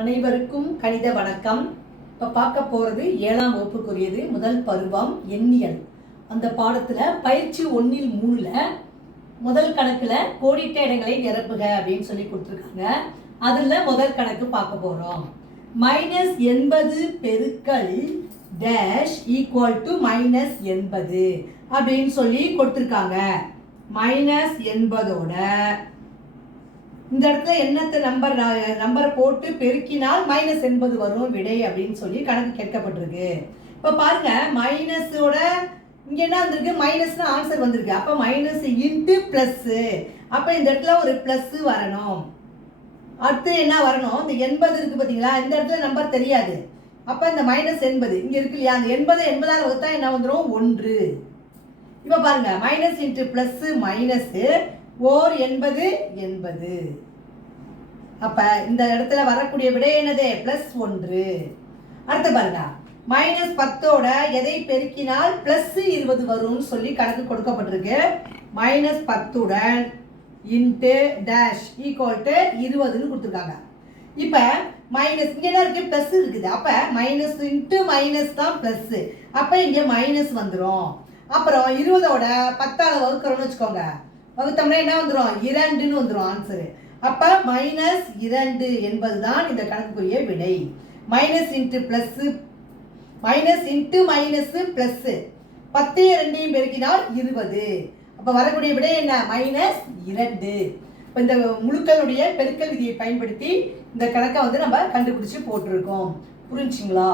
அனைவருக்கும் கணித வணக்கம். இப்போ பார்க்க போகிறது 7ஆம் வகுப்புக்குரியது முதல் பருவம் எண்ணியல். அந்த பாடத்தில் பயிற்சி 1-3ல் முதல் கணக்கில் கோடிட்ட இடங்களை நிரப்புக அப்படின்னு சொல்லி கொடுத்துருக்காங்க. அதில் முதல் கணக்கு பார்க்க போகிறோம். -80 பெருக்கல் டேஷ் ஈக்குவல் டு -80 அப்படின்னு சொல்லி கொடுத்துருக்காங்க. -80ஓட இந்த இடத்துல என்னத்த நம்பரை போட்டு பெருக்கினால் -80 வரும் விடை அப்படின்னு சொல்லி கணக்கு கேட்கப்பட்டிருக்கு. இப்போ பாருங்க, மைனஸோட இங்கே என்ன வந்திருக்கு, மைனஸ்னு ஆன்சர் வந்திருக்கு. அப்போ மைனஸ் இன்ட்டு ப்ளஸ்ஸு, அப்போ இந்த இடத்துல ஒரு ப்ளஸ்ஸு வரணும். அடுத்து என்ன வரணும், இந்த 80 இருக்குது பார்த்தீங்களா, இந்த இடத்துல நம்பர் தெரியாது. அப்போ இந்த -80 இங்கே இருக்கு இல்லையா, அந்த 80 வகுத்தா என்ன வந்துடும், 1. இப்போ பாருங்க, மைனஸ் இன்ட்டு ப்ளஸ்ஸு மைனஸு ஓர் 80. அப்ப இந்த இடத்துல வரக்கூடிய விடை என்னது, +1. அடுத்து பாருங்க, -10ஓட எதை பெருக்கினால் +20 வரும்னு சொல்லி கணக்கு கொடுக்கப்பட்டிருக்கு. -10உடன் இன்ட்டு டேஷ் ஈக்குவல் டு 20ன்னு கொடுத்துருக்காங்க. இப்போ மைனஸ் இங்கே என்ன இருக்குது, ப்ளஸ் இருக்குது. அப்போ மைனஸ் இன்ட்டு மைனஸ் தான் ப்ளஸ்ஸு. அப்போ இங்கே மைனஸ் வந்துடும். அப்புறம் 20ஓட 10ஆல் வகுக்கிறோன்னு வச்சுக்கோங்க, வகுத்தோம்னா என்ன வந்துடும், 2ன்னு வந்துடும் ஆன்சரு. அப்போ -2 என்பது தான் இந்த கணக்குக்குரிய விடை. Minus into plus, minus into minus plus, 10 2ஐயும் பெருக்கினால் 20. அப்போ வரக்கூடிய விடை என்ன, -2. இப்போ இந்த முழுக்களுடைய பெருக்கல் விதியை பயன்படுத்தி இந்த கணக்கை வந்து நம்ம கண்டுபிடிச்சு போட்டிருக்கோம். புரிஞ்சுங்களா?